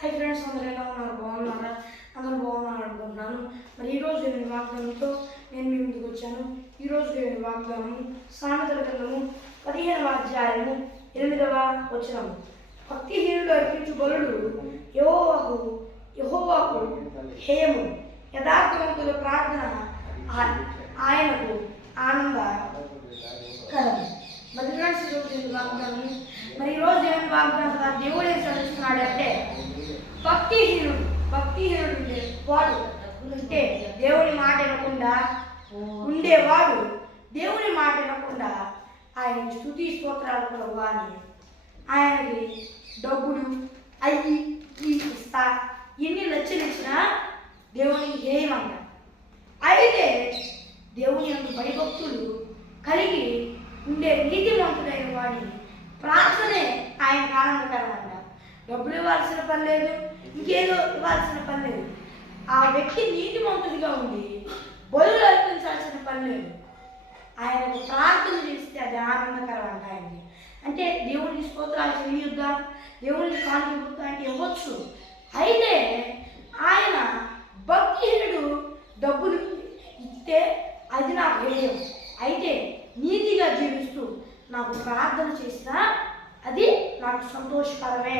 Hi friends, అందరూ ఎలా ఉన్నారు? బాగున్నారా? అందరూ బాగున్నారు అనుకుంటున్నాను. మరి ఈరోజు నేను వాగ్దానంతో నేను మీ ముందుకు వచ్చాను. ఈరోజు నేను వాగ్దానము సామెతల గ్రంథము 15వ అధ్యాయము 8వ వచనము. భక్తిహీనుడు అర్పించు బలులు యెహోవాకు హేయము, యథార్థవంతుల ప్రార్థన ఆయనకు ఆనందకరము. మరి ఈరోజు వాగ్దానం మరి ఈరోజు ఏమైనా వాగ్దానం దేవుడు ఏం చదువుతున్నాడు అంటే, భక్తిహీనుడు వాడు ఉంటే దేవుని మాట వినకుండా ఉండేవాడు దేవుని మాట వినకుండా ఆయన స్తుతి స్తోత్రాలు కూడా అని ఆయనకి డబ్బులు అయ్యి ఇస్తా ఎన్ని లక్షలు ఇచ్చినా దేవునికి హేయమంట. అయితే దేవుని యొక్క భయభక్తులు కలిగి ఉండే నీతిమంతుడైన వాడి ప్రార్థనే ఆయనకు ఆనందకరం అంట. డబ్బులు ఇవ్వాల్సిన పని లేదు, ఇంకేదో ఇవ్వాల్సిన పని లేదు. ఆ వ్యక్తి నీతిమంతుడిగా ఉండి బలులు అర్పించాల్సిన పని లేదు. ఆయనకు ప్రార్థన చేస్తే అది ఆనందకరం అంట. ఆయనకి అంటే దేవునికి స్తోత్రాలు చెల్లియుద్దా, దేవునికి కానుక అంటే ఇవ్వచ్చు. అయితే ఆయన భక్తిహీనుడు డబ్బులు ఇస్తే అది నాకు హేయం. అయితే నీతిగా జీవిస్తూ నాకు ప్రార్థన చేసినా అది నాకు సంతోషకరమే.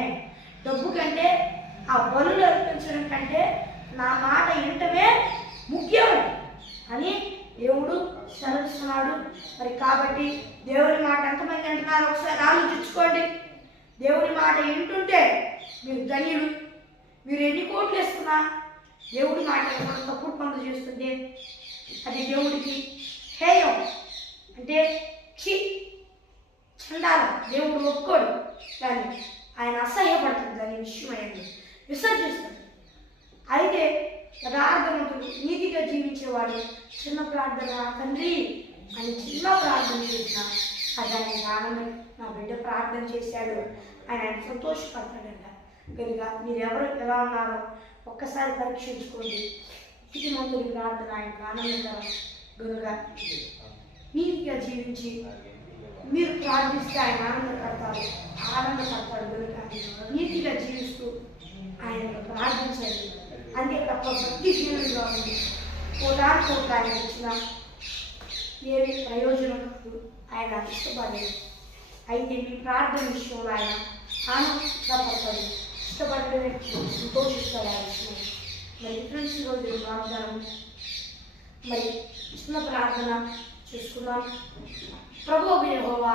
డబ్బు కంటే ఆ బలులు అర్పించడం కంటే నా మాట వినటమే ముఖ్యం అని దేవుడు సెలవిస్తున్నాడు. మరి కాబట్టి దేవుని మాట ఎంతమంది అంటున్నారు ఒకసారి ఆలోచించుకోండి. దేవుని మాట వింటుంటే మీరు ధన్యులు. మీరు ఎన్ని కోట్లు వేస్తున్నా దేవుడి మాట తప్పుడు పనులు చేస్తుంటే అది దేవుడికి హేయం, అంటే చండాలం. దేవుడు ఒప్పుకోడు, కానీ ఆయన అసహ్యపడుతుంది. దాని విషయం అనేది విసర్జిస్తాడు. అయితే యథార్థవంతుడు నీతిగా జీవించేవాడు చిన్న ప్రార్థన తండ్రి అని చిన్న ప్రార్థన చేసిన అది ఆయన ఆనందం. నా బిడ్డ ప్రార్థన చేశాడు ఆయన సంతోషపడతాడంట. కనుక మీరు ఎవరు ఎలా ఉన్నారో ఒక్కసారి పరీక్షించుకోండి. నీతిమంతుడి ప్రార్థన ఆయనకు ఆనందకరం. కనుక నీతిగా జీవించి మీరు ప్రార్థిస్తే ఆయన ఆనందపడతాడు. కనుక నీతిగా జీవిస్తూ ఆయన ప్రార్థించండి. అంతే తప్ప భక్తిహీనులుగా ఉంది కోటానుకోట్లు ఆయన ఇచ్చిన ఏమి ప్రయోజనం ఆయన ఇష్టపడలేదు. అయితే మీ ప్రార్థన విషయంలో ఆయన ఆనందపడతాడు, ఇష్టపడలేదు, సంతోషిస్తాడు ఆ విషయం. మరి ఫ్రెండ్స్ ఈరోజు వాగ్దానం మరి చిన్న ప్రార్థన చేసుకుందాం. ప్రభువు యెహోవా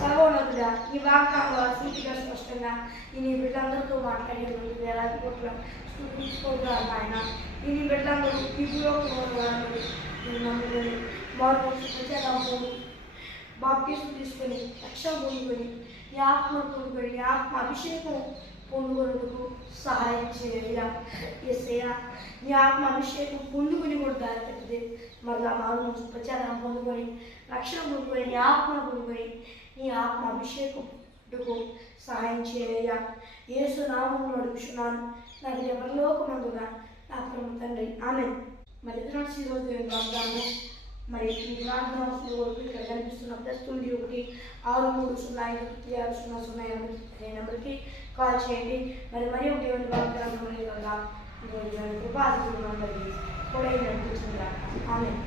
సర్వోన్నతుడా, ఈ వాగ్దానంలో సూటిగా స్పష్టంగా నీ బిడ్డలందరితో మాట్లాడి వేలాది కోట్ల స్థుతించుకోగలరు ఆయన. నీ బిడ్డలందరూ ఈ బాప్తీసం తీసుకొని రక్షణ పొందుకొని నీ ఆత్మ పొందుకొని నీ ఆత్మ అభిషేకం పొందుకొనేందుకు సహాయం చేయాలి. యేసయ్యా, నీ ఆత్మ అభిషేకం పొందుకొని కూడా దారి పెట్టింది. మరలా మారు ప్రచారం పొందుకొని రక్షణ పొందుకొని నీ ఆత్మ పొందుకొని నీ ఆత్మ అభిషేకం సహాయం చేయ యేసు నామములో అడుగుచున్నాను నా పరలోకమందున నా పరమ తండ్రి, ఆమేన్. మరి ఫ్రెండ్స్ ఈరోజు వాగ్దానం మరి ఈ ప్రార్థన ఇక్కడ కనిపిస్తున్న +91 6305600 అనే నెంబర్కి కాల్ చేయండి. మరి ఒక దేవుని వాగ్దానం కృపాధికులు అందరికీ కూడా నడిపించింది. ఆమేన్.